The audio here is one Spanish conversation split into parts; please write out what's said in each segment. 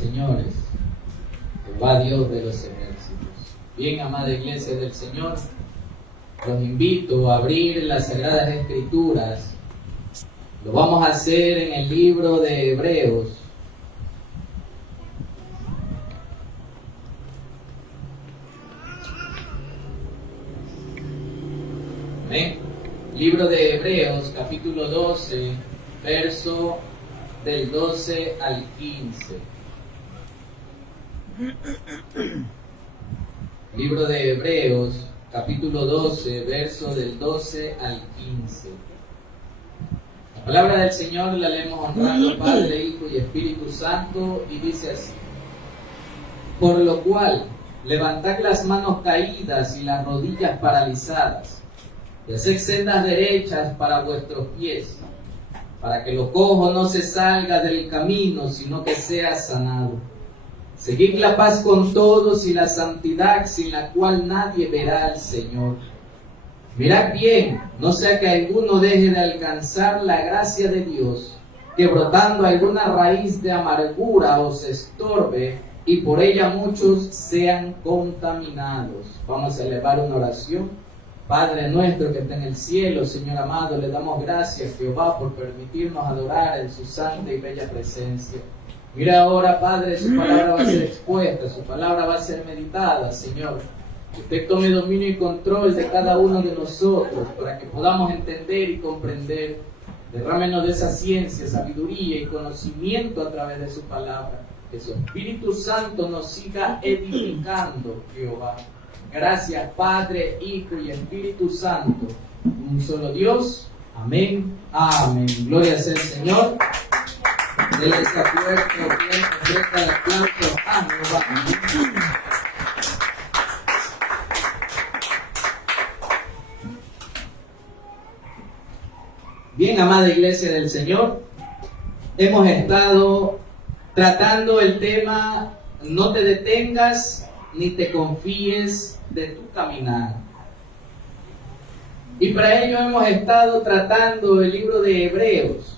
señores, Jehová Dios de los ejércitos. Bien, amada iglesia del Señor, los invito a abrir las Sagradas Escrituras. Lo vamos a hacer en el libro de Hebreos. Amén. Libro de Hebreos, capítulo 12, verso del 12 al 15. Libro de Hebreos, capítulo 12, verso del 12 al 15. La palabra del Señor la leemos honrando Padre, Hijo y Espíritu Santo, y dice así: por lo cual, levantad las manos caídas y las rodillas paralizadas, y haced sendas derechas para vuestros pies, para que lo cojo no se salga del camino, sino que sea sanado. Seguid la paz con todos y la santidad, sin la cual nadie verá al Señor. Mirad bien, no sea que alguno deje de alcanzar la gracia de Dios, que brotando alguna raíz de amargura os estorbe, y por ella muchos sean contaminados. Vamos a elevar una oración. Padre nuestro que está en el cielo, Señor amado, le damos gracias, Jehová, por permitirnos adorar en su santa y bella presencia. Mira ahora, Padre, su palabra va a ser expuesta, su palabra va a ser meditada, Señor. Que usted tome dominio y control de cada uno de nosotros para que podamos entender y comprender. Derrámenos de esa ciencia, sabiduría y conocimiento a través de su palabra. Que su Espíritu Santo nos siga edificando, Jehová. Gracias, Padre, Hijo y Espíritu Santo. Un solo Dios. Amén. Amén. Gloria sea el Señor. Denle esta fuerte el aplauso a Jehová. Bien, amada iglesia del Señor, hemos estado tratando el tema no te detengas ni te confíes de tu caminar. Y para ello hemos estado tratando el libro de Hebreos,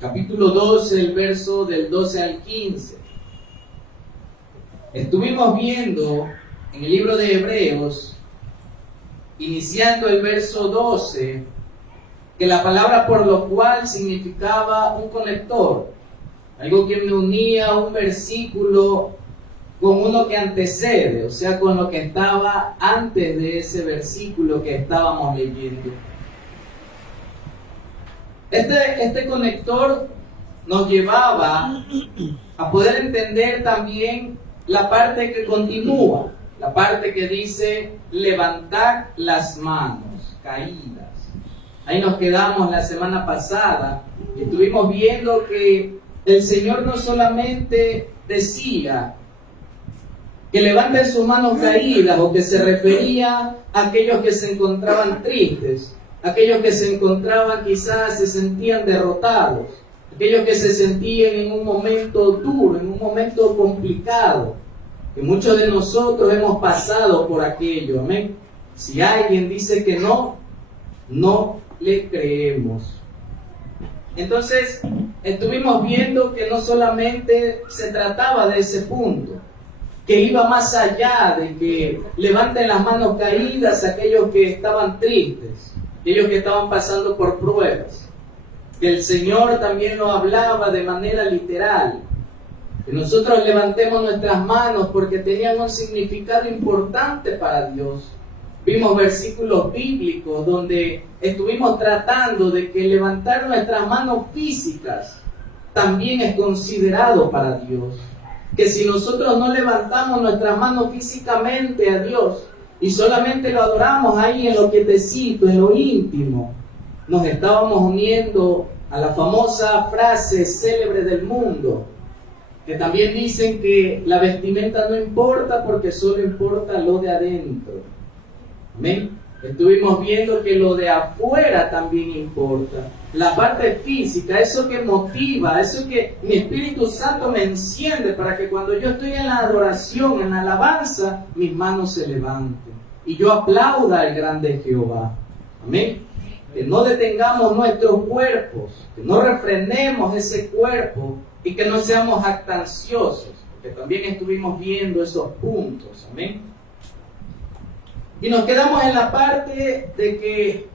capítulo 12, el verso del 12 al 15. Estuvimos viendo en el libro de Hebreos, iniciando el verso 12, que la palabra por lo cual significaba un conector, algo que me unía a un versículo con uno que antecede, o sea, con lo que estaba antes de ese versículo que estábamos leyendo. Este conector nos llevaba a poder entender también la parte que continúa, la parte que dice levantad las manos caídas. Ahí nos quedamos la semana pasada y estuvimos viendo que el Señor no solamente decía que levanten sus manos caídas, o que se refería a aquellos que se encontraban tristes, aquellos que se encontraban quizás se sentían derrotados, aquellos que se sentían en un momento duro, en un momento complicado, que muchos de nosotros hemos pasado por aquello, amén. Si alguien dice que no, no le creemos. Entonces, estuvimos viendo que no solamente se trataba de ese punto, que iba más allá de que levanten las manos caídas aquellos que estaban tristes, aquellos que estaban pasando por pruebas, que el Señor también nos hablaba de manera literal, que nosotros levantemos nuestras manos porque tenían un significado importante para Dios. Vimos versículos bíblicos donde estuvimos tratando de que levantar nuestras manos físicas también es considerado para Dios. Que si nosotros no levantamos nuestras manos físicamente a Dios y solamente lo adoramos ahí en lo quietecito, en lo íntimo, nos estábamos uniendo a la famosa frase célebre del mundo, que también dicen que la vestimenta no importa porque solo importa lo de adentro. Amén. Estuvimos viendo que lo de afuera también importa. La parte física, eso que motiva, eso que mi Espíritu Santo me enciende para que cuando yo estoy en la adoración, en la alabanza, mis manos se levanten y yo aplauda al grande Jehová. Amén. Que no detengamos nuestros cuerpos, que no refrenemos ese cuerpo y que no seamos jactanciosos. que también estuvimos viendo esos puntos, amén. Y nos quedamos en la parte de que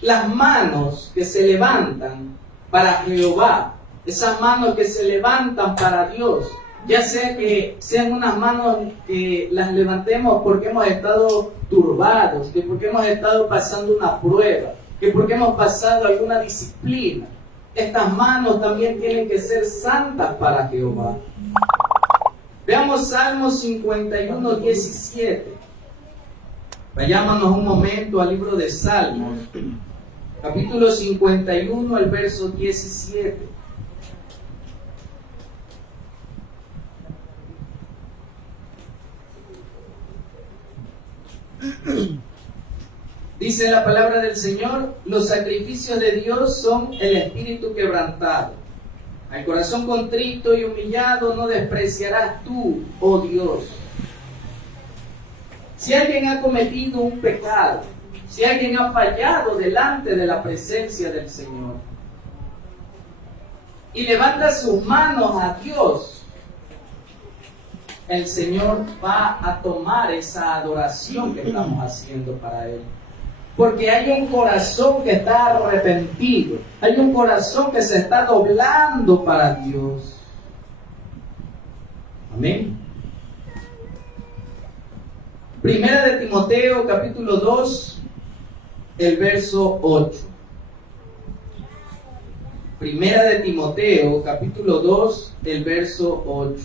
las manos que se levantan para Jehová, esas manos que se levantan para Dios, ya sea que sean unas manos que las levantemos porque hemos estado turbados, que porque hemos estado pasando una prueba, que porque hemos pasado alguna disciplina, estas manos también tienen que ser santas para Jehová. Veamos Salmos 51, 17. Vayámonos un momento al libro de Salmos, capítulo 51, el verso 17. Dice la palabra del Señor: los sacrificios de Dios son el espíritu quebrantado. Al corazón contrito y humillado no despreciarás tú, oh Dios. Si alguien ha cometido un pecado, si alguien ha fallado delante de la presencia del Señor y levanta sus manos a Dios, el Señor va a tomar esa adoración que estamos haciendo para Él. Porque hay un corazón que está arrepentido, hay un corazón que se está doblando para Dios. Amén. Primera de Timoteo, capítulo 2, el verso 8. Primera de Timoteo, capítulo 2, el verso 8.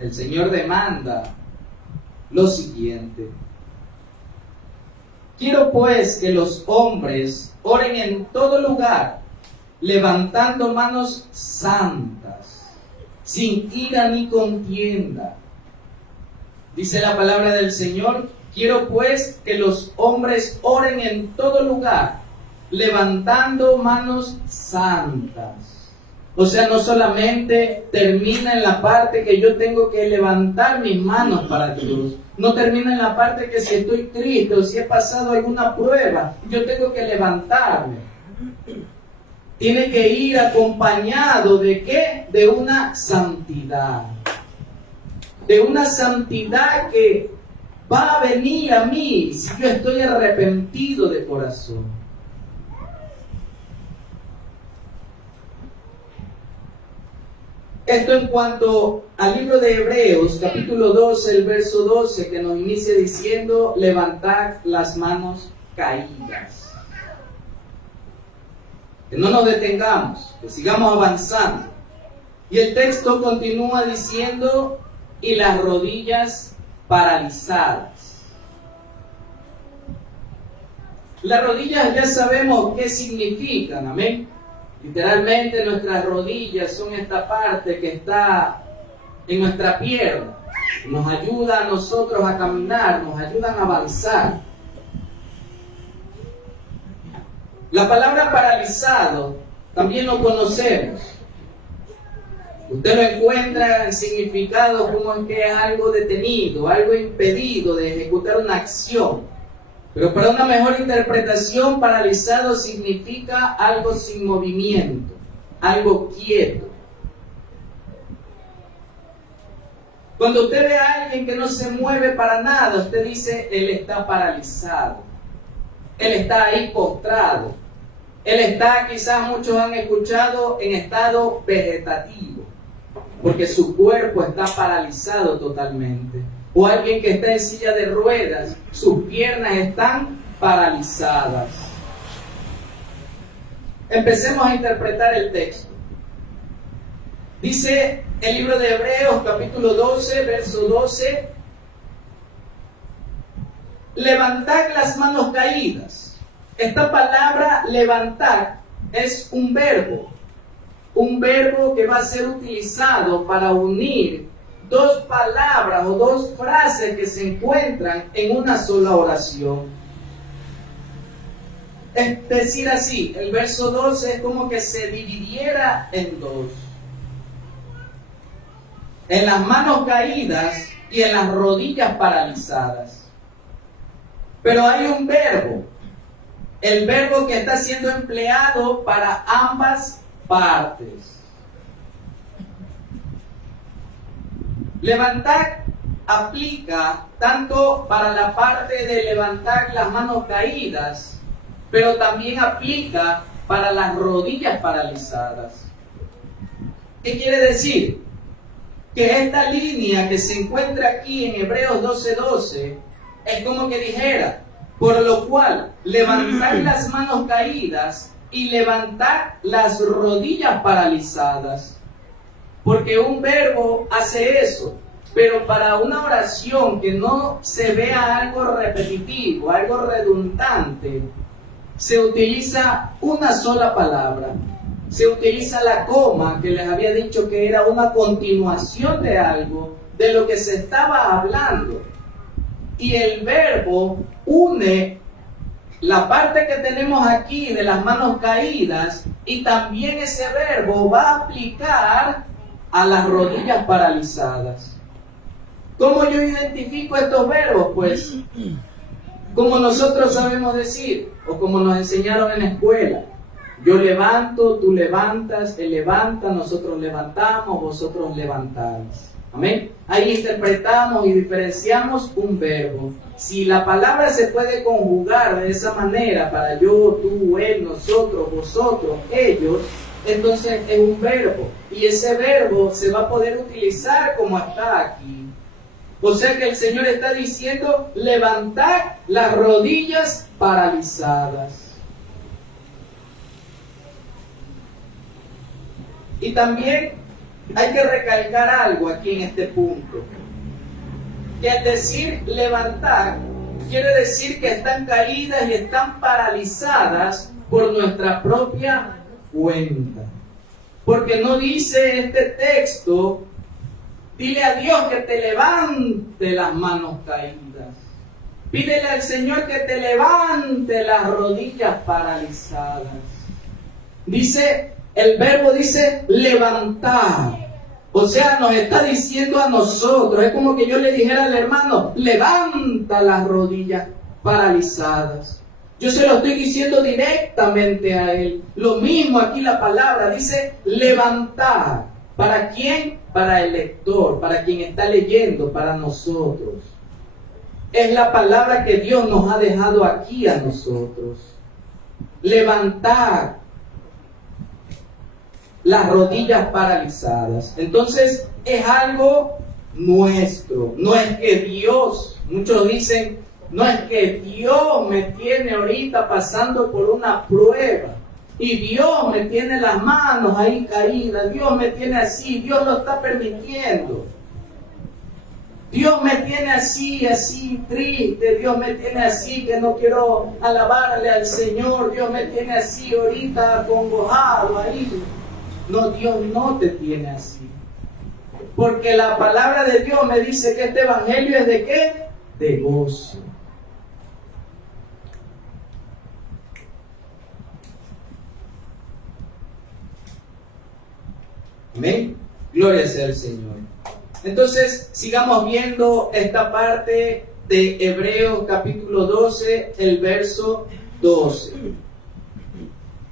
El Señor demanda lo siguiente: quiero pues que los hombres oren en todo lugar, levantando manos santas, sin ira ni contienda. Dice la palabra del Señor: quiero pues que los hombres oren en todo lugar, levantando manos santas. O sea, no solamente termina en la parte que yo tengo que levantar mis manos para Dios. No termina en la parte que si estoy triste o si he pasado alguna prueba, yo tengo que levantarme. Tiene que ir acompañado ¿de qué? De una santidad. De una santidad que va a venir a mí si yo estoy arrepentido de corazón. Esto en cuanto al libro de Hebreos, capítulo 12, el verso 12, que nos inicia diciendo: levantad las manos caídas. Que no nos detengamos, que sigamos avanzando. Y el texto continúa diciendo: y las rodillas paralizadas. Las rodillas ya sabemos qué significan, amén. Literalmente nuestras rodillas son esta parte que está en nuestra pierna. Nos ayuda a nosotros a caminar, nos ayudan a avanzar. La palabra paralizado también lo conocemos. Usted lo encuentra en significado como en que es algo detenido, algo impedido de ejecutar una acción. Pero para una mejor interpretación, paralizado significa algo sin movimiento, algo quieto. Cuando usted ve a alguien que no se mueve para nada, usted dice: él está paralizado. Él está ahí postrado. Él está, quizás muchos han escuchado, en estado vegetativo, porque su cuerpo está paralizado totalmente. O alguien que está en silla de ruedas, sus piernas están paralizadas. Empecemos a interpretar el texto. Dice el libro de Hebreos, capítulo 12, verso 12: levantad las manos caídas. Esta palabra levantar es un verbo que va a ser utilizado para unir dos palabras o dos frases que se encuentran en una sola oración. Es decir, así, el verso 12 es como que se dividiera en dos: en las manos caídas y en las rodillas paralizadas. Pero hay un verbo, el verbo que está siendo empleado para ambas partes. Levantar aplica tanto para la parte de levantar las manos caídas, pero también aplica para las rodillas paralizadas. ¿Qué quiere decir? Que esta línea que se encuentra aquí en Hebreos 12:12 es como que dijera, por lo cual levantar las manos caídas y levantar las rodillas paralizadas. Porque un verbo hace eso, pero para una oración que no se vea algo repetitivo, algo redundante, se utiliza una sola palabra. Se utiliza la coma, que les había dicho que era una continuación de algo, de lo que se estaba hablando. Y el verbo une la parte que tenemos aquí de las manos caídas, y también ese verbo va a aplicar a las rodillas paralizadas. ¿Cómo yo identifico estos verbos? Pues, como nosotros sabemos decir, o como nos enseñaron en la escuela. Yo levanto, tú levantas, él levanta, nosotros levantamos, vosotros levantáis. Amén. Ahí interpretamos y diferenciamos un verbo. Si la palabra se puede conjugar de esa manera para yo, tú, él, nosotros, vosotros, ellos, entonces es un verbo. Y ese verbo se va a poder utilizar como está aquí. O sea que el Señor está diciendo, levantad las rodillas paralizadas. Y también hay que recalcar algo aquí en este punto. Que al decir levantar, quiere decir que están caídas y están paralizadas por nuestra propia cuenta. Porque no dice este texto, dile a Dios que te levante las manos caídas. Pídele al Señor que te levante las rodillas paralizadas. El verbo dice levantar. O sea, nos está diciendo a nosotros. Es como que yo le dijera al hermano, levanta las rodillas paralizadas. Yo se lo estoy diciendo directamente a él. Lo mismo aquí la palabra dice levantar. ¿Para quién? Para el lector, para quien está leyendo, para nosotros. Es la palabra que Dios nos ha dejado aquí a nosotros. Levantar las rodillas paralizadas. Entonces es algo nuestro. No es que Dios, muchos dicen, no es que Dios me tiene ahorita pasando por una prueba y Dios me tiene las manos ahí caídas, Dios me tiene así, Dios lo está permitiendo. Dios me tiene así triste, Dios me tiene así que no quiero alabarle al Señor, Dios me tiene así ahorita acongojado ahí. No, Dios no te tiene así. Porque la palabra de Dios me dice que este evangelio es de ¿qué? De gozo. Amén. Gloria sea al Señor. Entonces, sigamos viendo esta parte de Hebreos capítulo 12, el verso 12.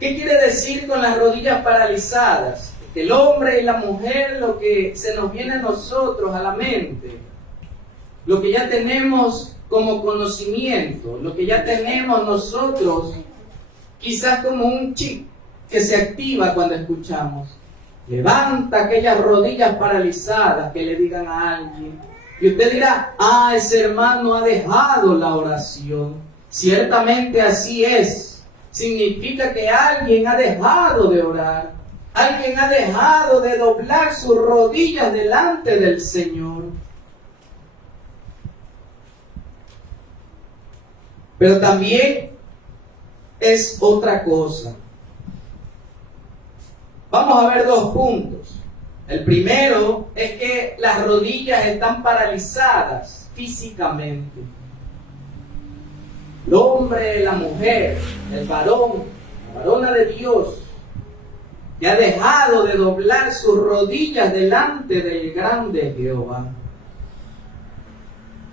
¿Qué quiere decir con las rodillas paralizadas? El hombre y la mujer, lo que se nos viene a nosotros a la mente, lo que ya tenemos como conocimiento, lo que ya tenemos nosotros, quizás como un chip que se activa cuando escuchamos. Levanta aquellas rodillas paralizadas, que le digan a alguien. Y usted dirá, ese hermano ha dejado la oración. Ciertamente así es. Significa que alguien ha dejado de orar. Alguien ha dejado de doblar sus rodillas delante del Señor. Pero también es otra cosa. Vamos a ver dos puntos. El primero es que las rodillas están paralizadas físicamente. El hombre, la mujer, el varón, la varona de Dios, que ha dejado de doblar sus rodillas delante del grande Jehová.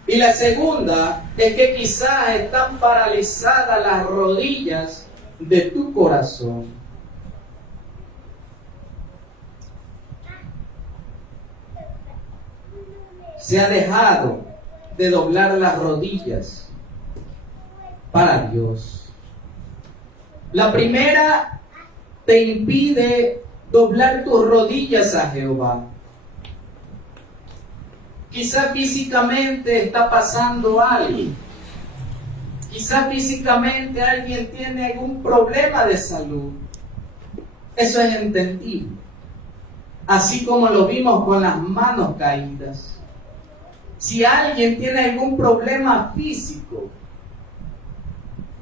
Y la segunda es que quizás están paralizadas las rodillas de tu corazón. se ha dejado de doblar las rodillas para Dios. La primera te impide doblar tus rodillas a Jehová. Quizá físicamente está pasando algo. Quizá físicamente alguien tiene algún problema de salud. Eso es entendible. Así como lo vimos con las manos caídas. Si alguien tiene algún problema físico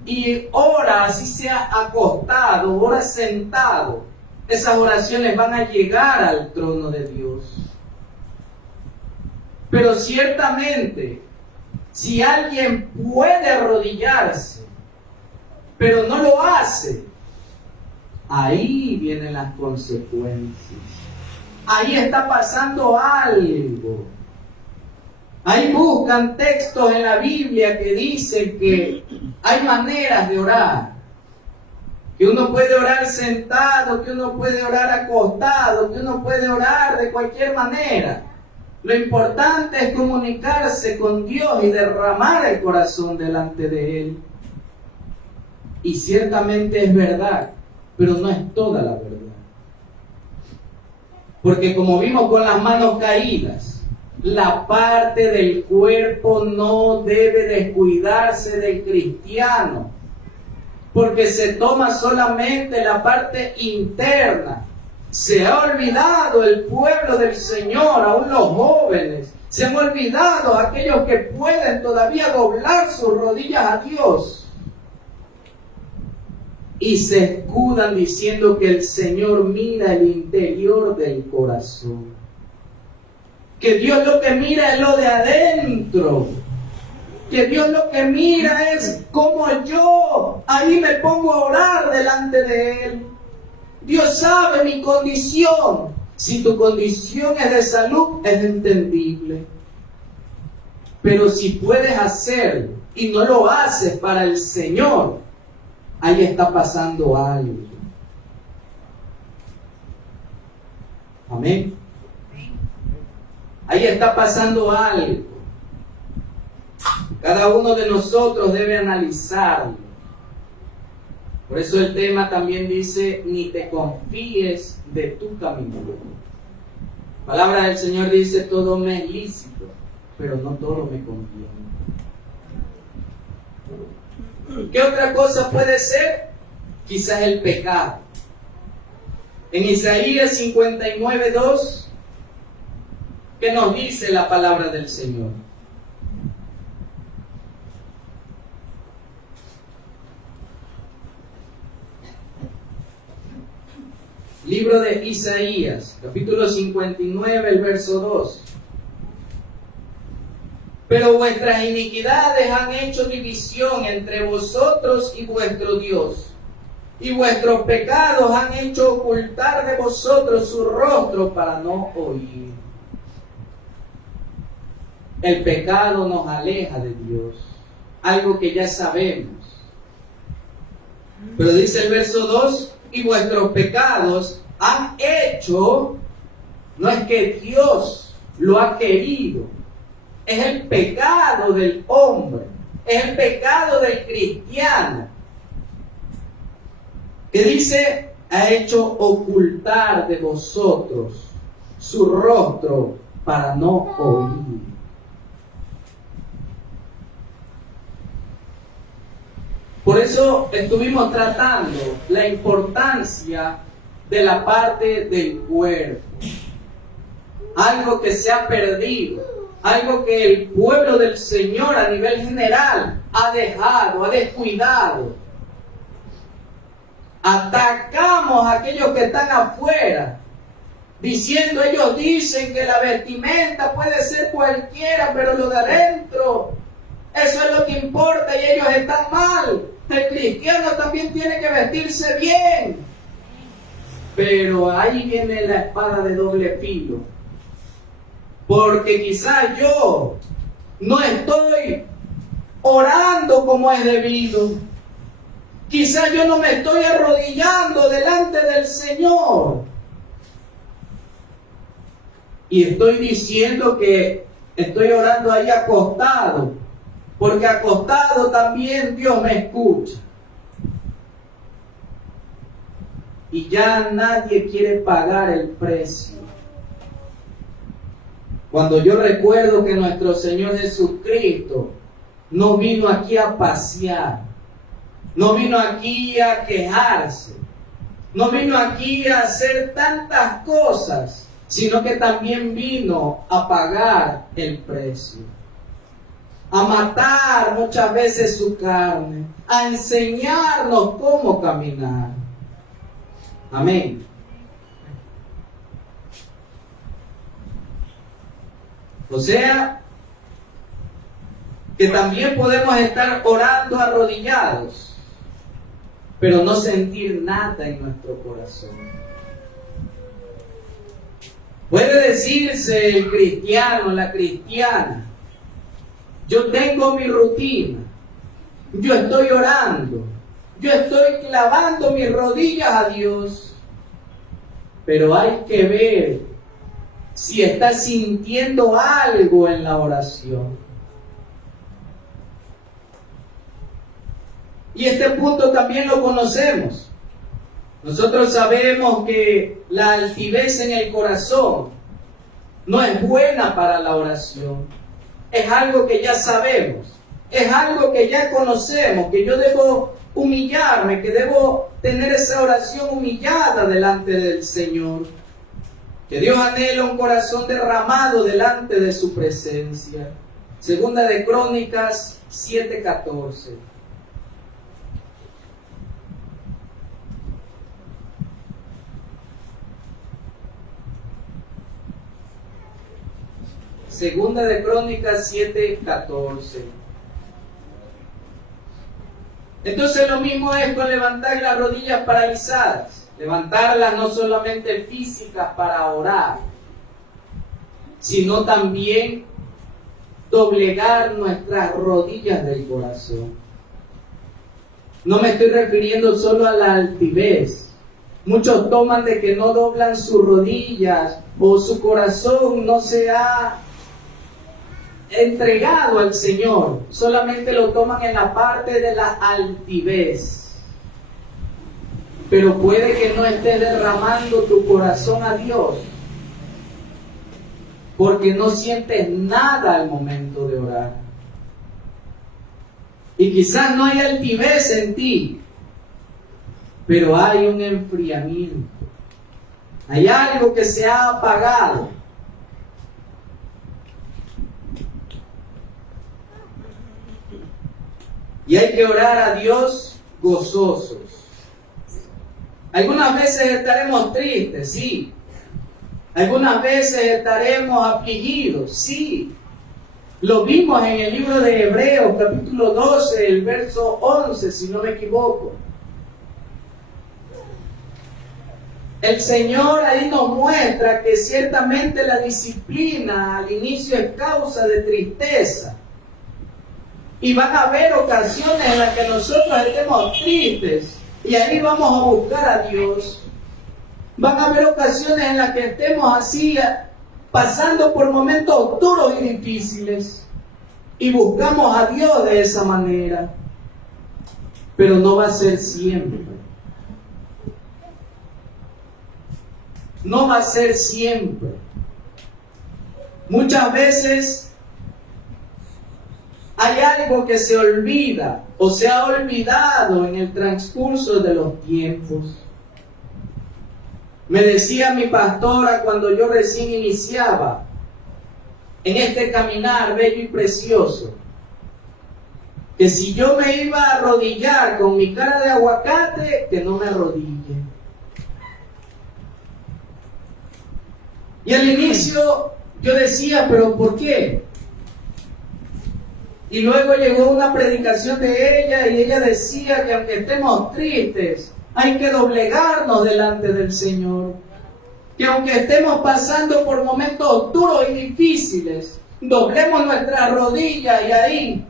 y ora, así sea acostado, ora sentado, esas oraciones van a llegar al trono de Dios. Pero ciertamente, si alguien puede arrodillarse, pero no lo hace, ahí vienen las consecuencias. Ahí está pasando algo. Ahí buscan textos en la Biblia que dicen que hay maneras de orar. Que uno puede orar sentado, que uno puede orar acostado, que uno puede orar de cualquier manera. Lo importante es comunicarse con Dios y derramar el corazón delante de Él. Y ciertamente es verdad, pero no es toda la verdad. Porque como vimos con las manos caídas, la parte del cuerpo no debe descuidarse del cristiano, porque se toma solamente la parte interna. Se ha olvidado el pueblo del Señor, aún los jóvenes. Se han olvidado aquellos que pueden todavía doblar sus rodillas a Dios. Y se escudan diciendo que el Señor mira el interior del corazón. Que Dios lo que mira es lo de adentro. Que Dios lo que mira es cómo yo ahí me pongo a orar delante de Él. Dios sabe mi condición. Si tu condición es de salud, es entendible. Pero si puedes hacerlo y no lo haces para el Señor, ahí está pasando algo. Amén. Ahí está pasando algo. Cada uno de nosotros debe analizarlo. Por eso el tema también dice, ni te confíes de tu camino. La palabra del Señor dice, todo me es lícito, pero no todo me conviene. ¿Qué otra cosa puede ser? Quizás el pecado. En Isaías 59:2, ¿qué nos dice la palabra del Señor? Libro de Isaías, capítulo 59, el verso 2. Pero vuestras iniquidades han hecho división entre vosotros y vuestro Dios, y vuestros pecados han hecho ocultar de vosotros su rostro para no oír. El pecado nos aleja de Dios, algo que ya sabemos. Pero dice el verso 2, y vuestros pecados han hecho, no es que Dios lo ha querido, es el pecado del hombre, es el pecado del cristiano, que dice, ha hecho ocultar de vosotros su rostro para no oír. Por eso estuvimos tratando la importancia de la parte del cuerpo. Algo que se ha perdido, algo que el pueblo del Señor a nivel general ha dejado, ha descuidado. Atacamos a aquellos que están afuera, diciendo, ellos dicen que la vestimenta puede ser cualquiera, pero lo de adentro, eso es lo que importa y ellos están mal. El cristiano también tiene que vestirse bien. Pero ahí viene la espada de doble filo. Porque quizás yo no estoy orando como es debido. Quizás yo no me estoy arrodillando delante del Señor. Y estoy diciendo que Estoy orando ahí acostado, porque acostado también Dios me escucha. Y ya nadie quiere pagar el precio. Cuando yo recuerdo que nuestro Señor Jesucristo no vino aquí a pasear, no vino aquí a quejarse, no vino aquí a hacer tantas cosas, sino que también vino a pagar el precio, a matar muchas veces su carne, a enseñarnos cómo caminar. Amén. O sea, que también podemos estar orando arrodillados, pero no sentir nada en nuestro corazón. Puede decirse el cristiano, la cristiana, yo tengo mi rutina, yo estoy orando, yo estoy clavando mis rodillas a Dios, pero hay que ver si está sintiendo algo en la oración. Y este punto también lo conocemos. Nosotros sabemos que la altivez en el corazón no es buena para la oración. Es algo que ya sabemos, es algo que ya conocemos, que yo debo humillarme, que debo tener esa oración humillada delante del Señor. Que Dios anhela un corazón derramado delante de su presencia. Segunda de Crónicas 7:14. Segunda de Crónicas 7:14. Entonces lo mismo es con levantar las rodillas paralizadas. Levantarlas no solamente físicas para orar, sino también doblegar nuestras rodillas del corazón. No me estoy refiriendo solo a la altivez. Muchos toman de que no doblan sus rodillas o su corazón no se ha entregado al Señor. Solamente lo toman en la parte de la altivez. Pero puede que no estés derramando tu corazón a Dios, porque no sientes nada al momento de orar. Y quizás no hay altivez en ti, pero hay un enfriamiento. Hay algo que se ha apagado. Y hay que orar a Dios gozosos. Algunas veces estaremos tristes, sí. Algunas veces estaremos afligidos, sí. Lo vimos en el libro de Hebreos, capítulo 12, el verso 11, si no me equivoco. El Señor ahí nos muestra que ciertamente la disciplina al inicio es causa de tristeza. Y van a haber ocasiones en las que nosotros estemos tristes. Y ahí vamos a buscar a Dios. Van a haber ocasiones en las que estemos así, pasando por momentos duros y difíciles. Y buscamos a Dios de esa manera. Pero no va a ser siempre. No va a ser siempre. Muchas veces hay algo que se olvida o se ha olvidado en el transcurso de los tiempos. Me decía mi pastora cuando yo recién iniciaba en este caminar bello y precioso, que si yo me iba a arrodillar con mi cara de aguacate, que no me arrodille. Y al inicio yo decía, ¿pero por qué? Y luego llegó una predicación de ella y ella decía que aunque estemos tristes, hay que doblegarnos delante del Señor. Que aunque estemos pasando por momentos duros y difíciles, doblemos nuestras rodillas y ahí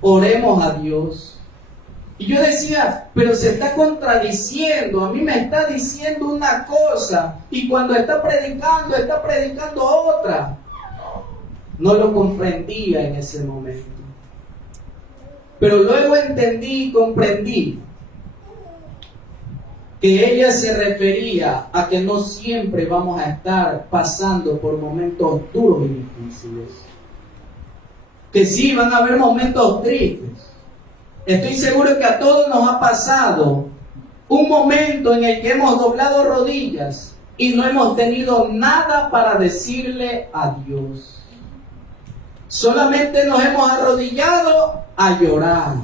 oremos a Dios. Y yo decía, pero se está contradiciendo, a mí me está diciendo una cosa y cuando está predicando otra. no lo comprendía en ese momento. Pero luego entendí y comprendí que ella se refería a que no siempre vamos a estar pasando por momentos duros y difíciles. Que sí, van a haber momentos tristes. Estoy seguro que a todos nos ha pasado un momento en el que hemos doblado rodillas y no hemos tenido nada para decirle a Dios. Solamente nos hemos arrodillado a llorar.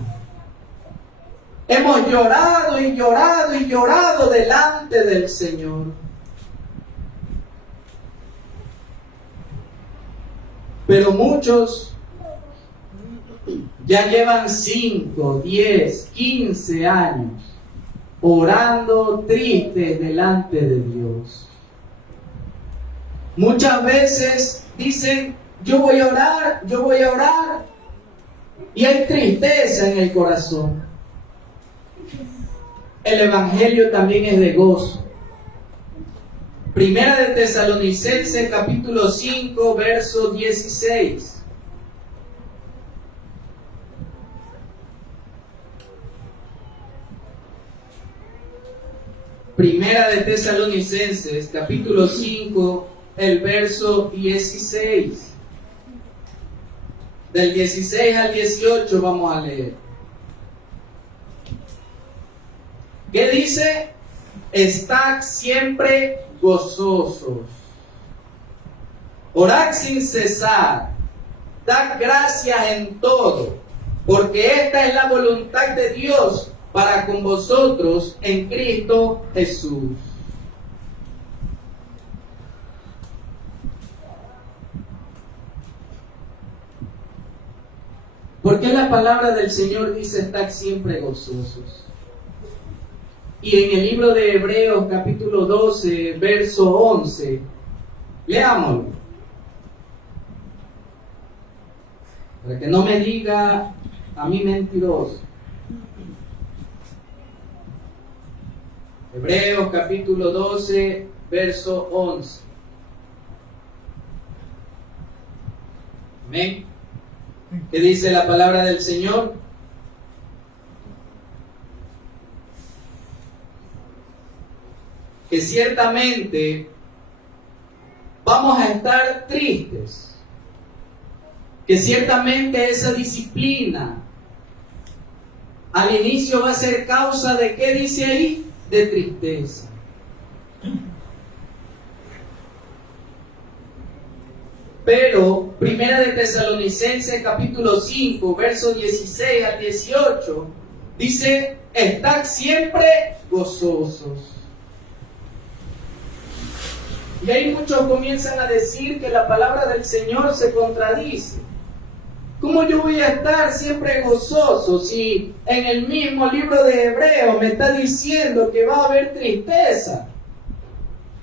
Hemos llorado y llorado y llorado delante del Señor. Pero muchos ya llevan 5, 10, 15 años orando tristes delante de Dios. Muchas veces dicen, yo voy a orar, y hay tristeza en el corazón. El Evangelio también es de gozo. Primera de Tesalonicenses, capítulo 5, verso 16. Primera de Tesalonicenses, capítulo 5, el verso 16. Del 16 al 18 vamos a leer. ¿Qué dice? Estad siempre gozosos. Orad sin cesar. Dad gracias en todo, porque esta es la voluntad de Dios para con vosotros en Cristo Jesús. ¿Por qué la palabra del Señor dice estar siempre gozosos? Y en el libro de Hebreos capítulo 12, verso 11, leámoslo. Para que no me diga a mí mentiroso. Hebreos capítulo 12, verso 11. Amén. ¿Qué dice la palabra del Señor? Que ciertamente vamos a estar tristes, que ciertamente esa disciplina al inicio va a ser causa de, ¿qué dice ahí? De tristeza. Pero Primera de Tesalonicenses capítulo 5, versos 16 al 18, dice, estad siempre gozosos. Y ahí muchos comienzan a decir que la palabra del Señor se contradice. ¿Cómo yo voy a estar siempre gozoso si en el mismo libro de Hebreos me está diciendo que va a haber tristeza?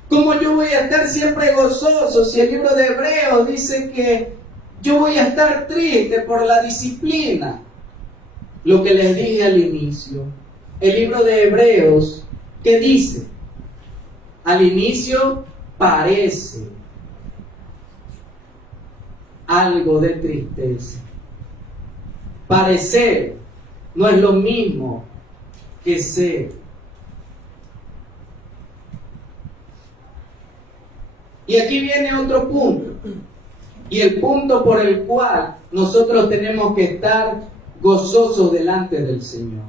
¿Cómo yo voy a estar siempre gozoso si el libro de Hebreos dice que yo voy a estar triste por la disciplina? Lo que les dije al inicio, el libro de Hebreos, ¿qué dice? Al inicio parece algo de tristeza. Parecer no es lo mismo que ser. Y aquí viene otro punto. Y el punto por el cual nosotros tenemos que estar gozosos delante del Señor.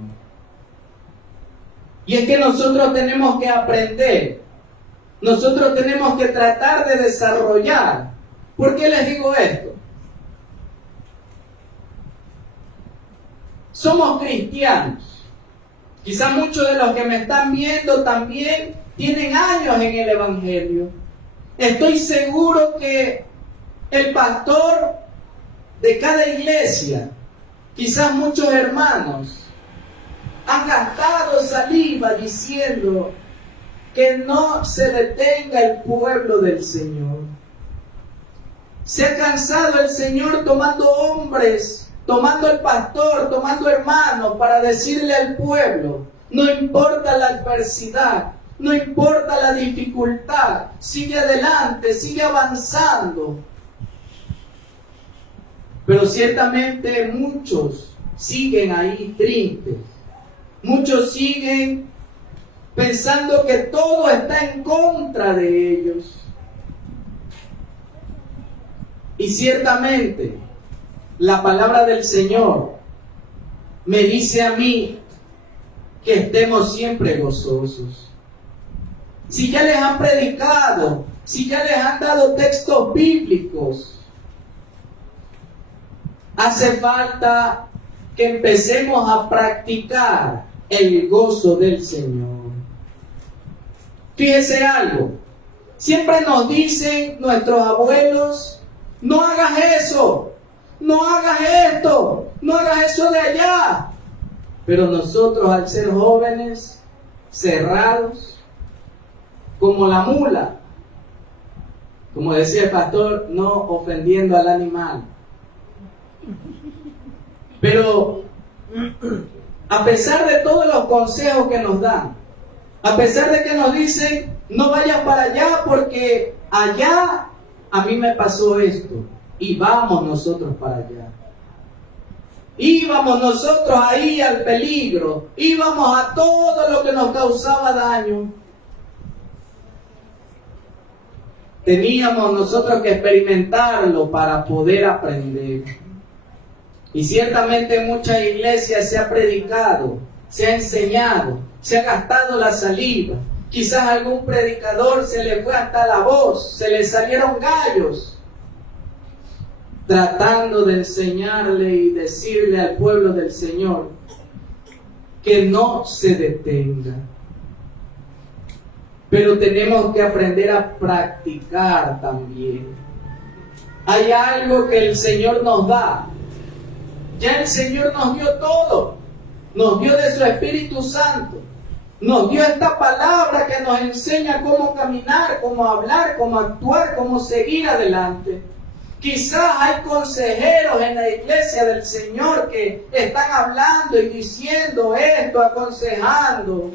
Y es que nosotros tenemos que aprender. Nosotros tenemos que tratar de desarrollar. ¿Por qué les digo esto? Somos cristianos. Quizás muchos de los que me están viendo también tienen años en el Evangelio. Estoy seguro que el pastor de cada iglesia, quizás muchos hermanos, han gastado saliva diciendo que no se detenga el pueblo del Señor. Se ha cansado el Señor tomando hombres, tomando el pastor, tomando hermanos para decirle al pueblo, no importa la adversidad, no importa la dificultad, sigue adelante, sigue avanzando. Pero ciertamente muchos siguen ahí tristes. Muchos siguen pensando que todo está en contra de ellos. Y ciertamente la palabra del Señor me dice a mí que estemos siempre gozosos. Si ya les han predicado, si ya les han dado textos bíblicos, hace falta que empecemos a practicar el gozo del Señor. Fíjese algo, siempre nos dicen nuestros abuelos: no hagas eso, no hagas esto, no hagas eso de allá. Pero nosotros, al ser jóvenes, cerrados, como la mula, como decía el pastor, no ofendiendo al animal. Pero a pesar de todos los consejos que nos dan, a pesar de que nos dicen: no vayas para allá porque allá a mí me pasó esto, y vamos nosotros para allá. Íbamos nosotros ahí al peligro, íbamos a todo lo que nos causaba daño. Teníamos nosotros que experimentarlo para poder aprender. Y ciertamente en muchas iglesias se ha predicado, se ha enseñado, se ha gastado la saliva. Quizás a algún predicador se le fue hasta la voz, se le salieron gallos, tratando de enseñarle y decirle al pueblo del Señor que no se detenga. Pero tenemos que aprender a practicar también. Hay algo que el Señor nos da. Ya el Señor nos dio todo. Nos dio de su Espíritu Santo. Nos dio esta palabra que nos enseña cómo caminar, cómo hablar, cómo actuar, cómo seguir adelante. Quizás hay consejeros en la iglesia del Señor que están hablando y diciendo esto, aconsejando,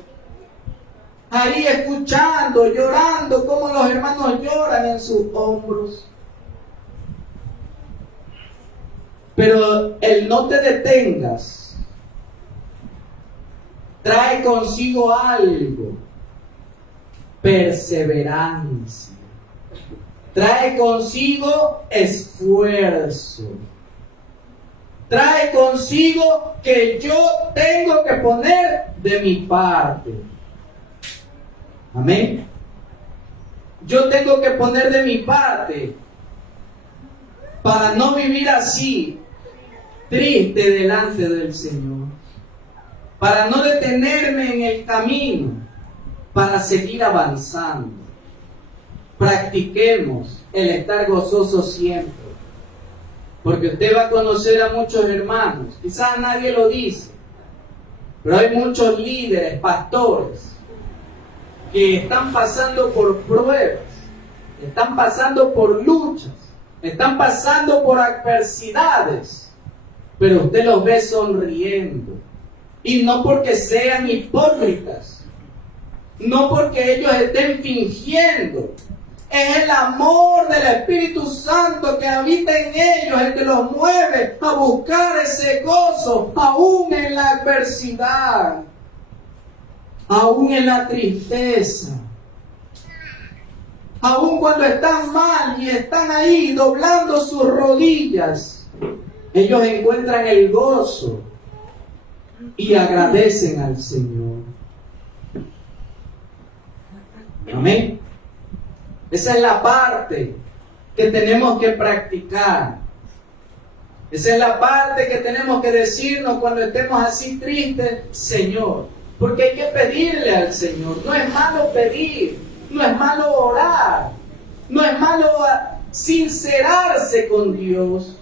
ahí escuchando, llorando, como los hermanos lloran en sus hombros. Pero el no te detengas trae consigo algo: perseverancia. Trae consigo esfuerzo. Trae consigo que yo tengo que poner de mi parte. Amén. Yo tengo que poner de mi parte para no vivir así, triste delante del Señor. Para no detenerme en el camino, para seguir avanzando. Practiquemos el estar gozoso siempre. Porque usted va a conocer a muchos hermanos. Quizás nadie lo dice, pero hay muchos líderes, pastores, que están pasando por pruebas, están pasando por luchas, están pasando por adversidades, pero usted los ve sonriendo. Y no porque sean hipócritas, no porque ellos estén fingiendo. Es el amor del Espíritu Santo que habita en ellos el que los mueve a buscar ese gozo, aún en la adversidad, aún en la tristeza, aún cuando están mal y están ahí doblando sus rodillas. Ellos encuentran el gozo y agradecen al Señor. Amén. Esa es la parte que tenemos que practicar. Esa es la parte que tenemos que decirnos cuando estemos así tristes: Señor. Porque hay que pedirle al Señor. No es malo pedir, no es malo orar, no es malo sincerarse con Dios.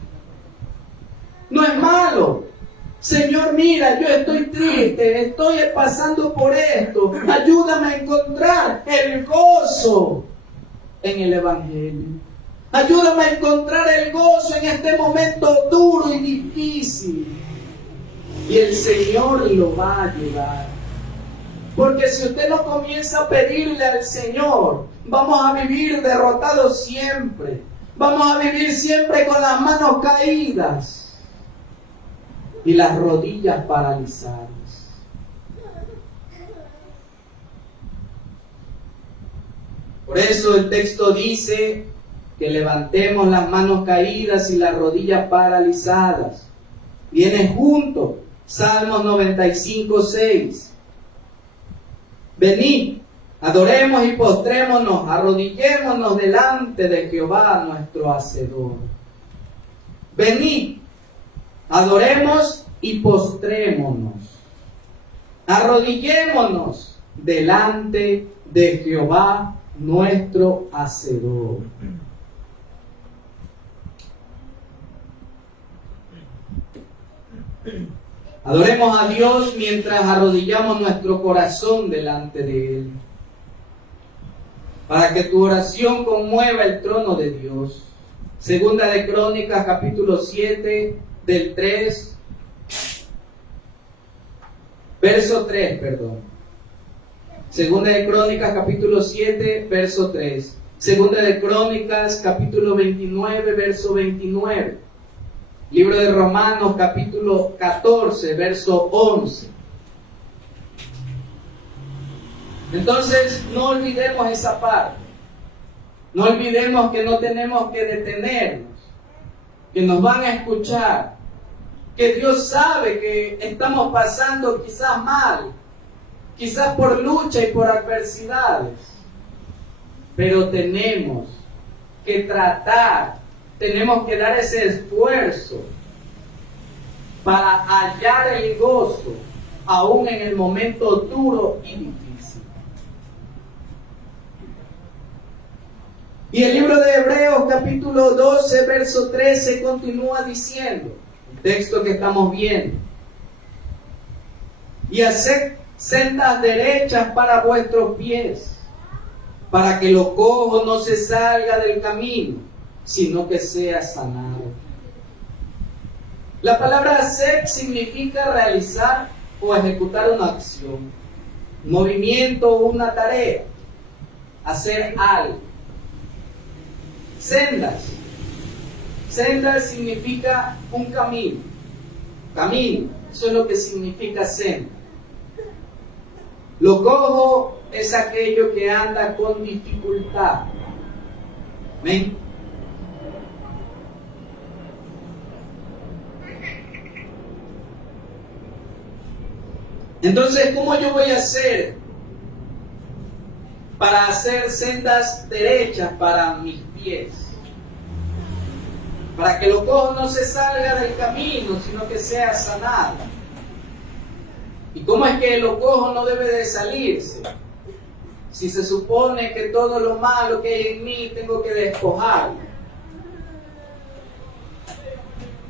No es malo. Señor, mira, yo estoy triste, estoy pasando por esto. Ayúdame a encontrar el gozo en el Evangelio. Ayúdame a encontrar el gozo en este momento duro y difícil. Y el Señor lo va a ayudar. Porque si usted no comienza a pedirle al Señor, vamos a vivir derrotados siempre. Vamos a vivir siempre con las manos caídas y las rodillas paralizadas. Por eso el texto dice que levantemos las manos caídas y las rodillas paralizadas. Viene junto, Salmos 95:6. Venid, adoremos y postrémonos, arrodillémonos delante de Jehová nuestro Hacedor. Venid, adoremos y postrémonos, arrodillémonos delante de Jehová nuestro Hacedor. Adoremos a Dios mientras arrodillamos nuestro corazón delante de Él, para que tu oración conmueva el trono de Dios. Segunda de Crónicas, capítulo 7, del 3, verso 3, perdón. Segunda de Crónicas, capítulo 7, verso 3. Segunda de Crónicas, capítulo 29, verso 29. Libro de Romanos, capítulo 14, verso 11. Entonces, no olvidemos esa parte. No olvidemos que no tenemos que detenernos, que nos van a escuchar, que Dios sabe que estamos pasando quizás mal, quizás por lucha y por adversidades, pero tenemos que tratar, tenemos que dar ese esfuerzo para hallar el gozo, aún en el momento duro y difícil. Y el libro de Hebreos, capítulo 12, verso 13, continúa diciendo, el texto que estamos viendo: y haced sendas derechas para vuestros pies, para que lo cojo no se salga del camino, sino que sea sanado. La palabra hacer significa realizar o ejecutar una acción, un movimiento o una tarea, hacer algo. Sendas. Sendas significa un camino. Camino, eso es lo que significa senda. Lo cojo es aquello que anda con dificultad. ¿Ven? Entonces, ¿cómo yo voy a hacer para hacer sendas derechas para mis pies? Para que lo cojo no se salga del camino, sino que sea sanado. ¿Y cómo es que lo cojo no debe de salirse? Si se supone que todo lo malo que hay en mí tengo que despojarlo.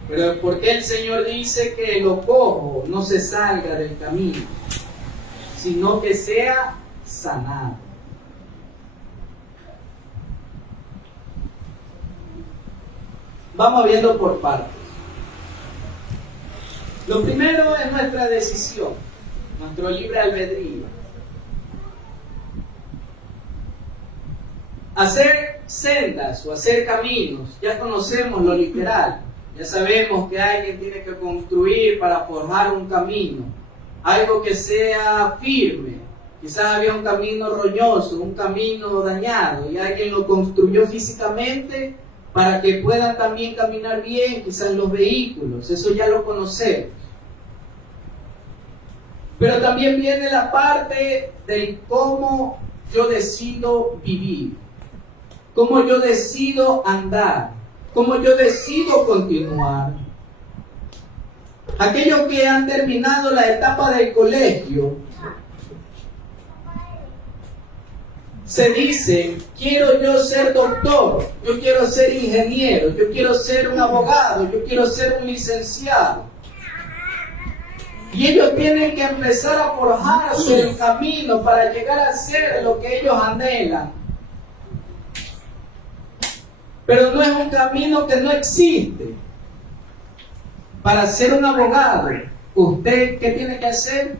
Pero ¿por qué el Señor dice que lo cojo no se salga del camino, sino que sea sanado? Vamos viendo por partes. Lo primero es nuestra decisión, nuestro libre albedrío. Hacer sendas o hacer caminos, ya conocemos lo literal. Ya sabemos que alguien tiene que construir para forjar un camino, algo que sea firme. Quizás había un camino roñoso, un camino dañado, y alguien lo construyó físicamente para que puedan también caminar bien, quizás los vehículos. Eso ya lo conocemos. Pero también viene la parte del cómo yo decido vivir, cómo yo decido andar, cómo yo decido continuar. Aquellos que han terminado la etapa del colegio se dicen: quiero yo ser doctor, yo quiero ser ingeniero, yo quiero ser un abogado, yo quiero ser un licenciado. Y ellos tienen que empezar a forjarse el camino para llegar a ser lo que ellos anhelan. Pero no es un camino que no existe. Para ser un abogado, ¿usted qué tiene que hacer?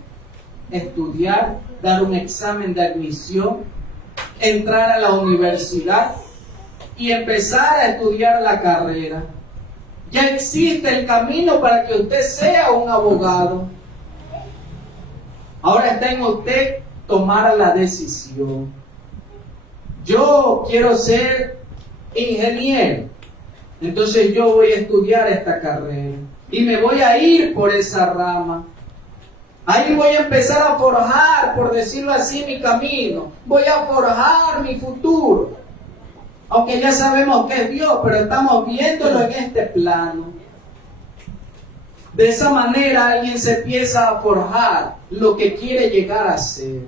Estudiar, dar un examen de admisión, entrar a la universidad, y empezar a estudiar la carrera. Ya existe el camino para que usted sea un abogado. Ahora está en usted tomar la decisión. Yo quiero ser ingeniero, entonces yo voy a estudiar esta carrera y me voy a ir por esa rama. Ahí voy a empezar a forjar, por decirlo así, mi camino. Voy a forjar mi futuro. Aunque ya sabemos que es Dios, pero estamos viéndolo en este plano. De esa manera alguien se empieza a forjar lo que quiere llegar a ser.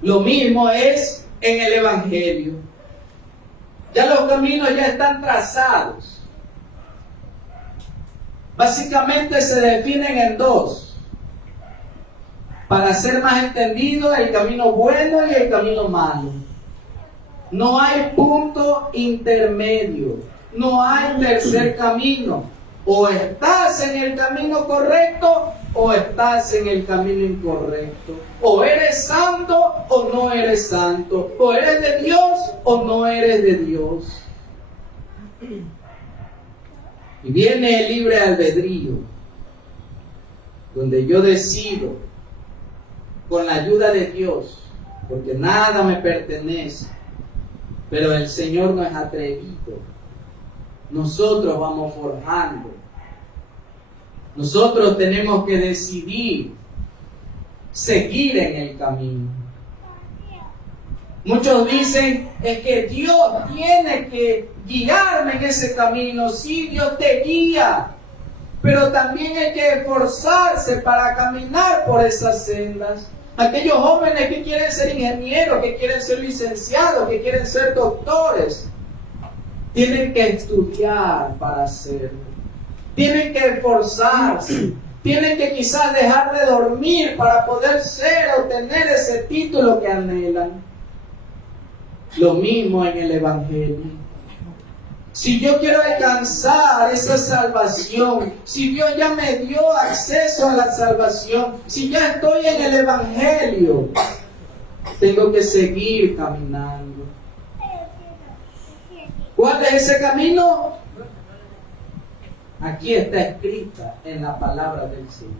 Lo mismo es en el Evangelio. Ya los caminos ya están trazados. Básicamente se definen en dos. Para ser más entendido, el camino bueno y el camino malo. No hay punto intermedio. No hay tercer camino. O estás en el camino correcto o estás en el camino incorrecto. O eres santo o no eres santo. O eres de Dios o no eres de Dios. Y viene el libre albedrío, donde yo decido, con la ayuda de Dios, porque nada me pertenece, pero el Señor no es atrevido. Nosotros vamos forjando. Nosotros tenemos que decidir seguir en el camino. Muchos dicen, es que Dios tiene que guiarme en ese camino. Sí, Dios te guía, pero también hay que esforzarse para caminar por esas sendas. Aquellos jóvenes que quieren ser ingenieros, que quieren ser licenciados, que quieren ser doctores, tienen que estudiar para hacerlo. Tienen que esforzarse. Tienen que quizás dejar de dormir para poder ser o tener ese título que anhelan. Lo mismo en el Evangelio. Si yo quiero alcanzar esa salvación, si Dios ya me dio acceso a la salvación, si ya estoy en el Evangelio, tengo que seguir caminando. ¿Cuál es ese camino? Aquí está escrita en la palabra del Señor.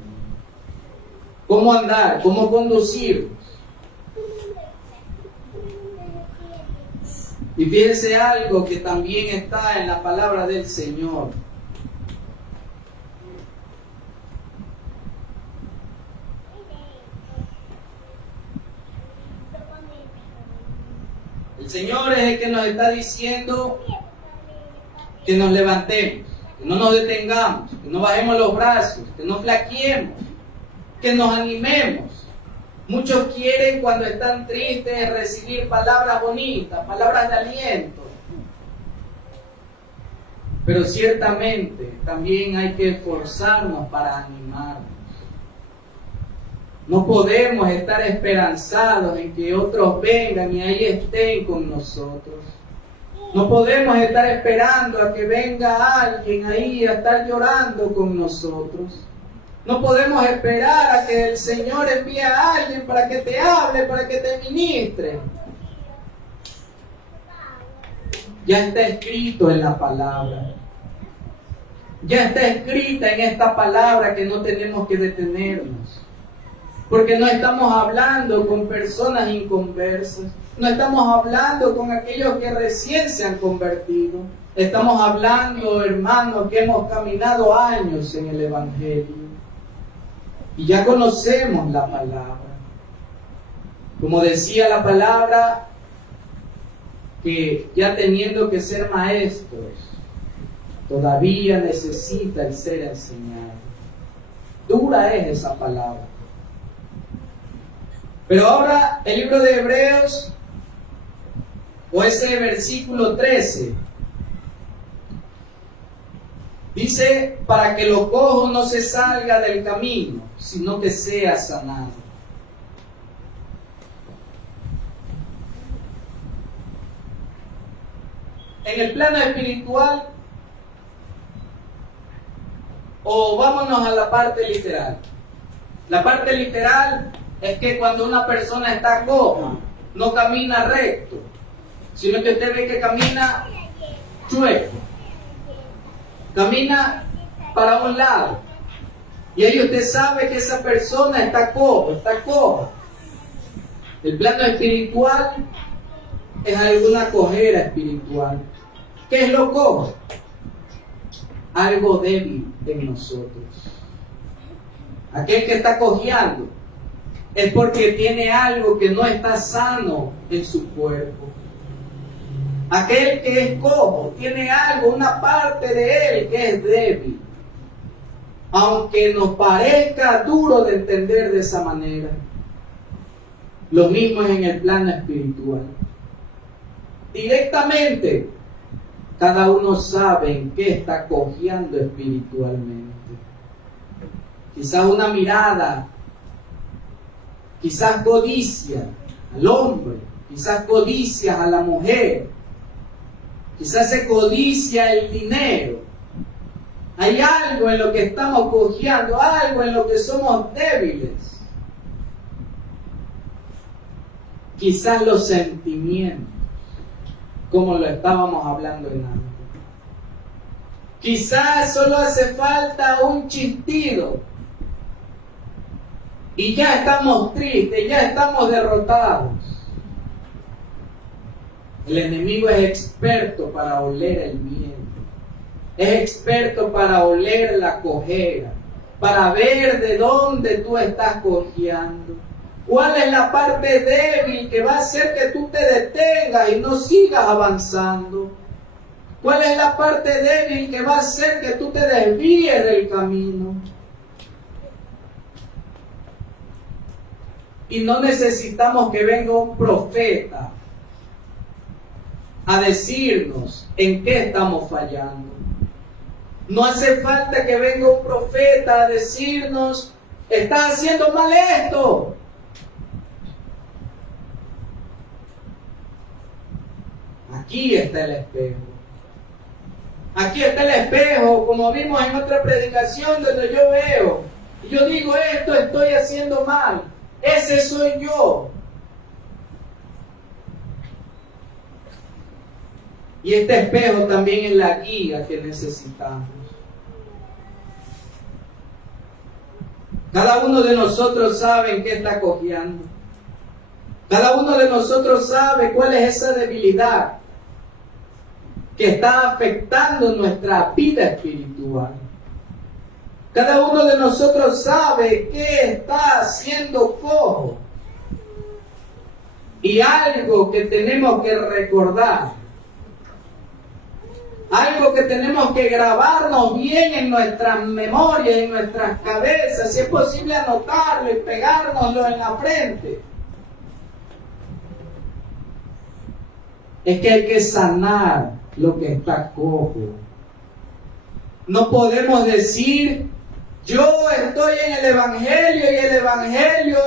¿Cómo andar? ¿Cómo conducirnos? Y fíjense algo que también está en la palabra del Señor. El Señor es el que nos está diciendo que nos levantemos, que no nos detengamos, que no bajemos los brazos, que no flaqueemos, que nos animemos. Muchos quieren cuando están tristes recibir palabras bonitas, palabras de aliento. Pero ciertamente también hay que esforzarnos para animarnos. No podemos estar esperanzados en que otros vengan y ahí estén con nosotros. No podemos estar esperando a que venga alguien ahí a estar llorando con nosotros. No podemos esperar a que el Señor envíe a alguien para que te hable, para que te ministre. Ya está escrito en la palabra. Ya está escrita en esta palabra que no tenemos que detenernos. Porque no estamos hablando con personas inconversas. No estamos hablando con aquellos que recién se han convertido. Estamos hablando, hermanos, que hemos caminado años en el Evangelio. Y ya conocemos la palabra. Como decía la palabra, que ya teniendo que ser maestros, todavía necesita el ser enseñado. Dura es esa palabra. Pero ahora el libro de Hebreos, o ese versículo 13, dice, para que lo cojo no se salga del camino, sino que sea sanado. En el plano espiritual, o vámonos a la parte literal. La parte literal es que cuando una persona está coja, no camina recto, sino que usted ve que camina chueco, camina para un lado. Y ahí usted sabe que esa persona está coja. El plano espiritual es alguna cojera espiritual. ¿Qué es lo cojo? Algo débil en nosotros. Aquel que está cojeando es porque tiene algo que no está sano en su cuerpo. Aquel que es cojo tiene algo, una parte de él que es débil. Aunque nos parezca duro de entender de esa manera. Lo mismo es en el plano espiritual. Directamente, cada uno sabe en qué está cojeando espiritualmente. Quizás una mirada, quizás codicia al hombre, quizás codicia a la mujer, quizás se codicia el dinero. Hay algo en lo que estamos cojeando, algo en lo que somos débiles. Quizás los sentimientos, como lo estábamos hablando en antes. Quizás solo hace falta un chistido y ya estamos tristes, ya estamos derrotados. El enemigo es experto para oler el miedo. Es experto para oler la cojera, para ver de dónde tú estás cojeando. ¿Cuál es la parte débil que va a hacer que tú te detengas y no sigas avanzando? ¿Cuál es la parte débil que va a hacer que tú te desvíes del camino? Y no necesitamos que venga un profeta a decirnos en qué estamos fallando. No hace falta que venga un profeta a decirnos, estás haciendo mal esto. Aquí está el espejo. Aquí está el espejo, como vimos en otra predicación, donde yo veo, y yo digo, esto estoy haciendo mal. Ese soy yo. Y este espejo también es la guía que necesitamos. Cada uno de nosotros sabe en qué está cojeando. Cada uno de nosotros sabe cuál es esa debilidad que está afectando nuestra vida espiritual. Cada uno de nosotros sabe qué está haciendo cojo. Y algo que tenemos que recordar, algo que tenemos que grabarnos bien en nuestras memorias, en nuestras cabezas, si es posible anotarlo y pegárnoslo en la frente, es que hay que sanar lo que está cojo. No podemos decir, yo estoy en el Evangelio y el Evangelio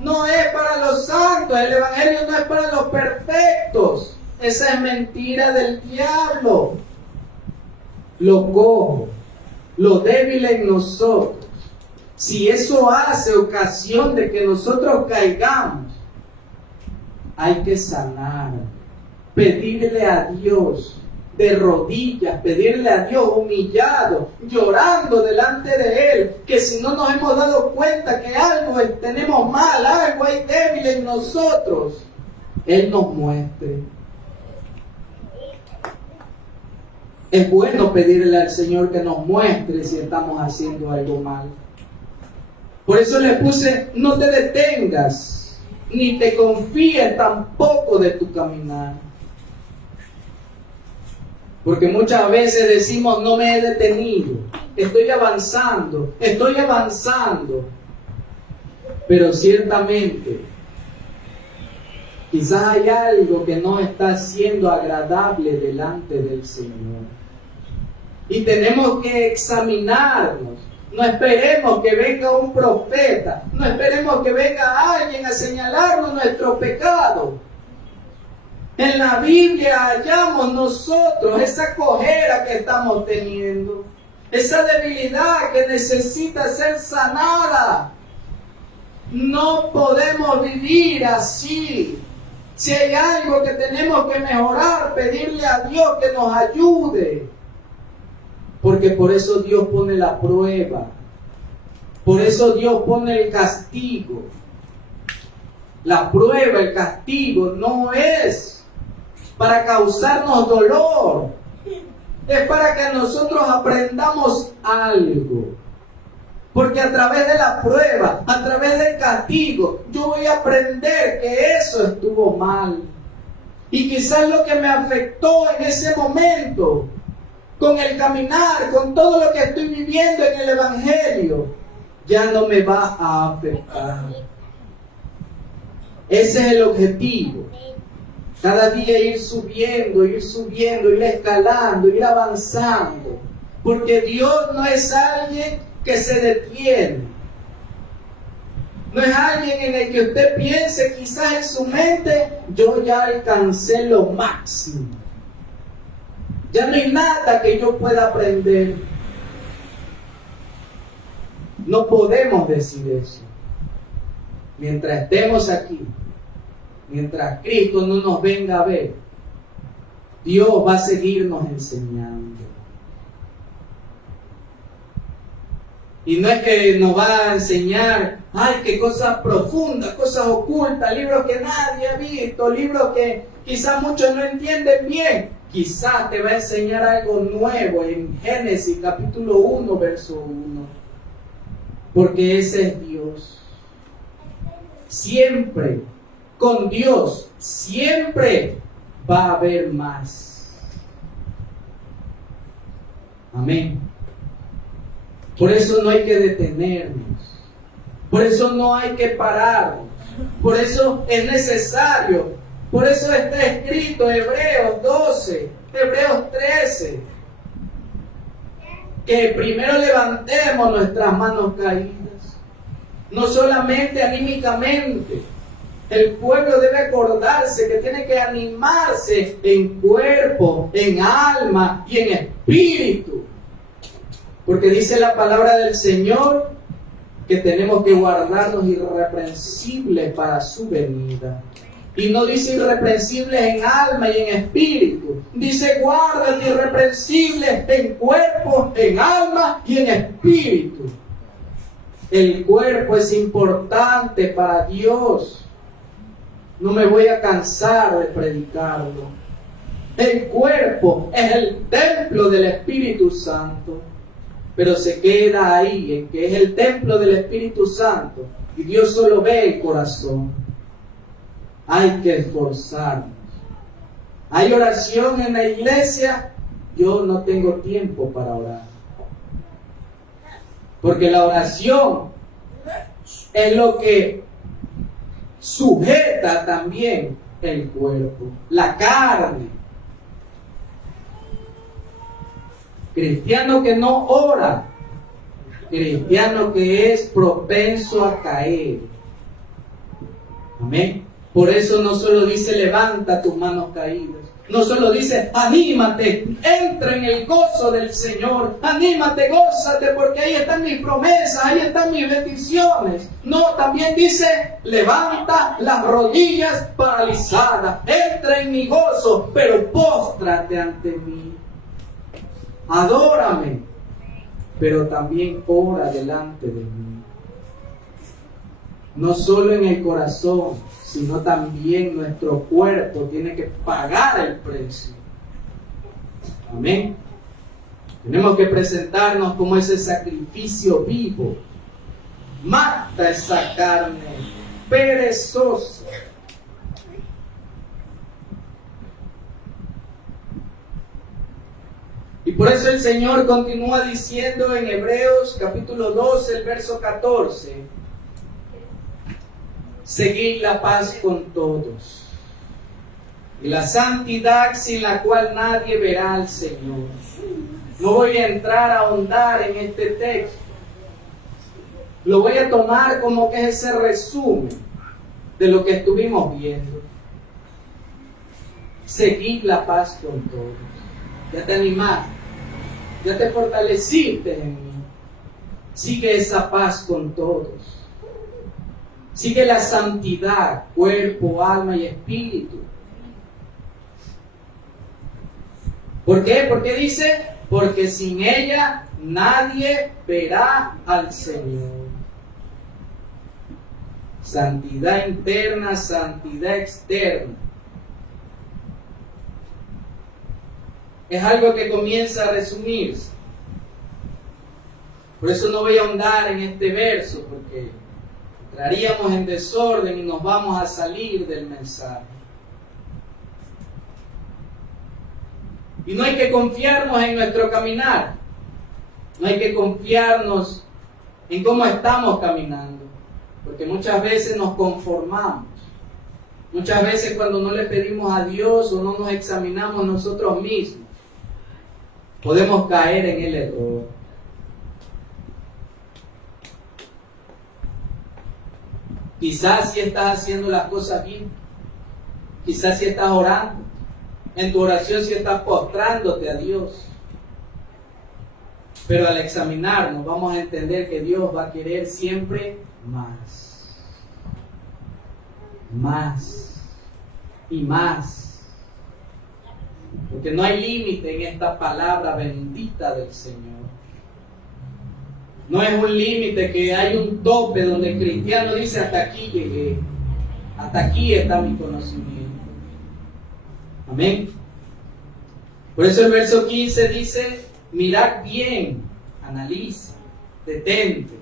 no es para los santos, el Evangelio no es para los perfectos. Esa es mentira del diablo. Lo cojo, lo débil en nosotros, si eso hace ocasión de que nosotros caigamos, hay que sanar, pedirle a Dios de rodillas, pedirle a Dios humillado, llorando delante de Él, que si no nos hemos dado cuenta que algo tenemos mal, algo hay débil en nosotros, Él nos muestre. Es bueno pedirle al Señor que nos muestre si estamos haciendo algo mal. Por eso le puse, no te detengas, ni te confíes tampoco de tu caminar. Porque muchas veces decimos, no me he detenido, estoy avanzando. Pero ciertamente, quizás hay algo que no está siendo agradable delante del Señor. Y tenemos que examinarnos. No esperemos que venga un profeta. No esperemos que venga alguien a señalarnos nuestro pecado. En la Biblia hallamos nosotros esa cojera que estamos teniendo. Esa debilidad que necesita ser sanada. No podemos vivir así. Si hay algo que tenemos que mejorar, pedirle a Dios que nos ayude. Porque por eso Dios pone la prueba. Por eso Dios pone el castigo. La prueba, el castigo, no es para causarnos dolor. Es para que nosotros aprendamos algo. Porque a través de la prueba, a través del castigo, yo voy a aprender que eso estuvo mal. Y quizás lo que me afectó en ese momento, con el caminar, con todo lo que estoy viviendo en el Evangelio, ya no me va a afectar. Ese es el objetivo. Cada día ir subiendo, ir escalando, ir avanzando. Porque Dios no es alguien que se detiene. No es alguien en el que usted piense quizás en su mente, yo ya alcancé lo máximo. Ya no hay nada que yo pueda aprender. No podemos decir eso. Mientras estemos aquí, mientras Cristo no nos venga a ver, Dios va a seguirnos enseñando. Y no es que nos va a enseñar, ay, qué cosas profundas, cosas ocultas, libros que nadie ha visto, libros que quizás muchos no entienden bien. Quizás te va a enseñar algo nuevo en Génesis capítulo 1, verso 1. Porque ese es Dios. Siempre, con Dios, siempre va a haber más. Amén. Por eso no hay que detenernos. Por eso no hay que pararnos. Por eso es necesario. Por eso está escrito Hebreos 12, Hebreos 13. Que primero levantemos nuestras manos caídas. No solamente anímicamente. El pueblo debe acordarse que tiene que animarse en cuerpo, en alma y en espíritu. Porque dice la palabra del Señor que tenemos que guardarnos irreprensibles para su venida. Y no dice irreprensibles en alma y en espíritu. Dice guárdate irreprensibles en cuerpo, en alma y en espíritu. El cuerpo es importante para Dios. No me voy a cansar de predicarlo. El cuerpo es el templo del Espíritu Santo. Pero se queda ahí, en que es el templo del Espíritu Santo. Y Dios solo ve el corazón. Hay que esforzarnos. ¿Hay oración en la iglesia? Yo no tengo tiempo para orar. Porque la oración es lo que sujeta también el cuerpo, la carne. Cristiano que no ora, cristiano que es propenso a caer. Amén. Por eso no solo dice levanta tus manos caídas, no solo dice anímate, entra en el gozo del Señor, anímate, gózate, porque ahí están mis promesas, ahí están mis bendiciones. No, también dice levanta las rodillas paralizadas, entra en mi gozo, pero póstrate ante mí. Adórame, pero también ora delante de mí. No solo en el corazón, sino también nuestro cuerpo tiene que pagar el precio. Amén. Tenemos que presentarnos como ese sacrificio vivo. Mata esa carne perezosa. Y por eso el Señor continúa diciendo en Hebreos capítulo 12, el verso 14, seguid la paz con todos y la santidad sin la cual nadie verá al Señor. No voy a entrar a ahondar en este texto. Lo voy a tomar como que es ese resumen de lo que estuvimos viendo. Seguid la paz con todos. Ya te animaste, ya te fortaleciste en mí. Sigue esa paz con todos. Sigue la santidad, cuerpo, alma y espíritu. ¿Por qué? ¿Por qué dice? Porque sin ella nadie verá al Señor. Santidad interna, santidad externa. Es algo que comienza a resumirse. Por eso no voy a ahondar en este verso, porque entraríamos en desorden y nos vamos a salir del mensaje. Y no hay que confiarnos en nuestro caminar. No hay que confiarnos en cómo estamos caminando. Porque muchas veces nos conformamos. Muchas veces cuando no le pedimos a Dios o no nos examinamos nosotros mismos, podemos caer en el error. Quizás si estás haciendo las cosas bien. Quizás si estás orando. En tu oración si estás postrándote a Dios. Pero al examinarnos vamos a entender que Dios va a querer siempre más. Más. Y más. Porque no hay límite en esta palabra bendita del Señor. No es un límite que hay un tope donde el cristiano dice hasta aquí llegué. Hasta aquí está mi conocimiento. Amén. Por eso el verso 15 dice, mirad bien, analiza, detente,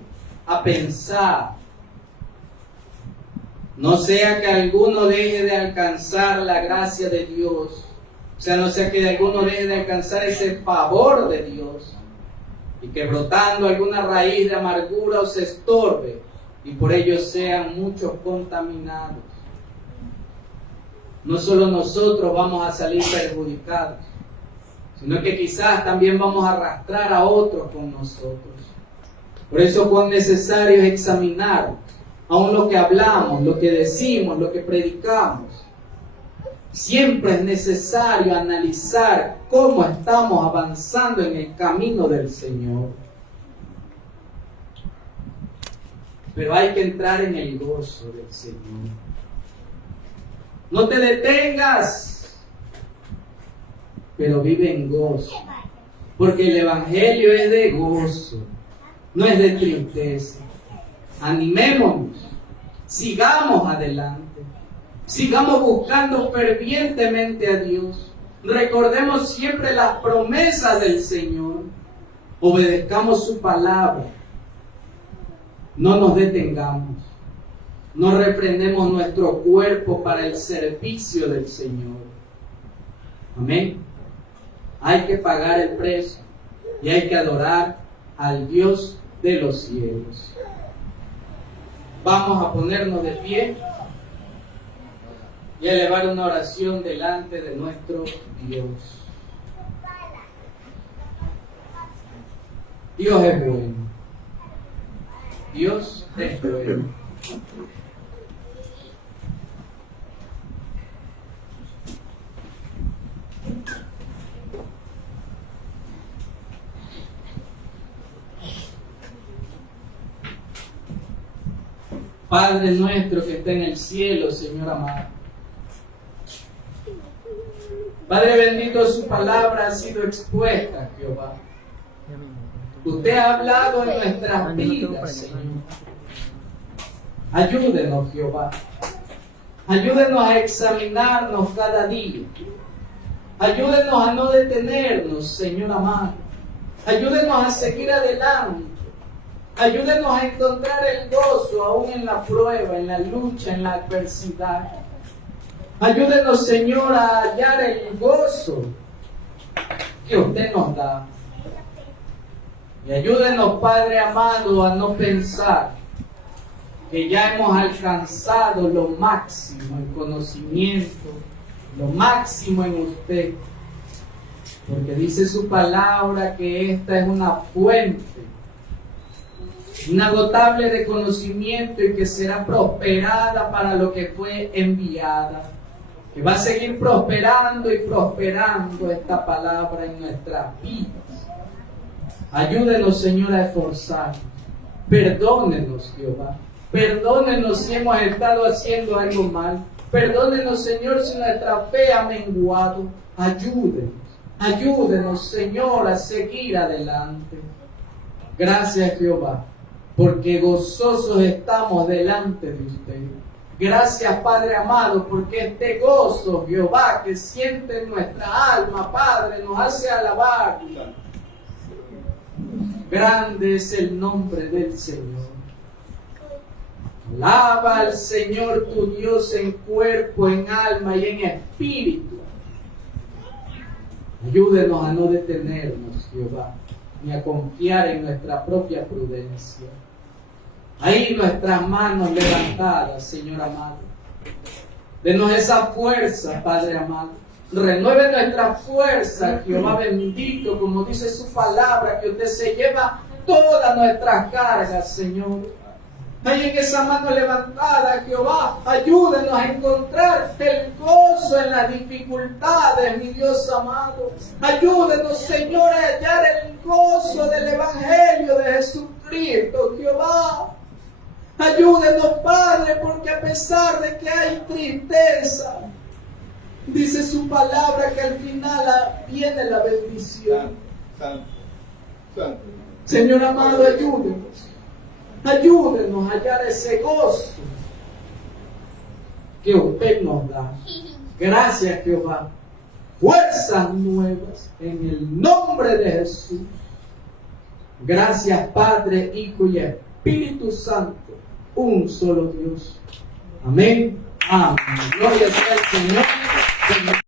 a pensar. No sea que alguno deje de alcanzar la gracia de Dios. O sea, no sea que alguno deje de alcanzar ese favor de Dios. Y que brotando alguna raíz de amargura os estorbe. Y por ello sean muchos contaminados. No solo nosotros vamos a salir perjudicados, sino que quizás también vamos a arrastrar a otros con nosotros. Por eso cuán necesario es examinar aún lo que hablamos, lo que decimos, lo que predicamos. Siempre es necesario analizar cómo estamos avanzando en el camino del Señor. Pero hay que entrar en el gozo del Señor. No te detengas, pero vive en gozo. Porque el Evangelio es de gozo, no es de tristeza. Animémonos, sigamos adelante, sigamos buscando fervientemente a Dios. Recordemos siempre las promesas del Señor, obedezcamos su palabra, no nos detengamos. No reprendemos nuestro cuerpo para el servicio del Señor. Amén. Hay que pagar el precio y hay que adorar al Dios de los cielos. Vamos a ponernos de pie y a elevar una oración delante de nuestro Dios. Dios es bueno. Dios es bueno. Padre nuestro que está en el cielo, Señor amado. Padre bendito, su palabra ha sido expuesta, Jehová. Usted ha hablado en nuestras vidas, Señor. Ayúdenos, Jehová. Ayúdenos a examinarnos cada día. Ayúdenos a no detenernos, Señor amado. Ayúdenos a seguir adelante. Ayúdenos a encontrar el gozo aún en la prueba, en la lucha, en la adversidad. Ayúdenos, Señor, a hallar el gozo que usted nos da. Y ayúdenos, Padre amado, a no pensar que ya hemos alcanzado lo máximo en conocimiento, lo máximo en usted. Porque dice su palabra que esta es una fuente inagotable de conocimiento y que será prosperada para lo que fue enviada. Que va a seguir prosperando y prosperando esta palabra en nuestras vidas. Ayúdenos, Señor, a esforzarnos. Perdónenos, Jehová. Perdónenos si hemos estado haciendo algo mal. Perdónenos, Señor, si nuestra fe ha menguado. Ayúdenos, Señor, a seguir adelante. Gracias, Jehová, porque gozosos estamos delante de usted. Gracias, Padre amado, porque este gozo, Jehová, que siente en nuestra alma, Padre, nos hace alabar. Grande es el nombre del Señor. Alaba al Señor tu Dios en cuerpo, en alma y en espíritu. Ayúdenos a no detenernos, Jehová, ni a confiar en nuestra propia prudencia. Ahí nuestras manos levantadas, Señor amado. Denos esa fuerza, Padre amado. Renueve nuestra fuerza, Jehová bendito, como dice su palabra, que usted se lleva todas nuestras cargas, Señor. Ahí en esa mano levantada, Jehová, ayúdenos a encontrar el gozo en las dificultades, mi Dios amado. Ayúdenos, Señor, a hallar el gozo del Evangelio de Jesucristo, Jehová. Ayúdenos, Padre, porque a pesar de que hay tristeza, dice su palabra que al final viene la bendición. Señor amado, ayúdenos. Ayúdenos a hallar ese gozo que usted nos da. Gracias, Jehová. Fuerzas nuevas en el nombre de Jesús. Gracias, Padre, Hijo y Espíritu Santo. Un solo Dios. Amén. Amén. Gloria sea al Señor.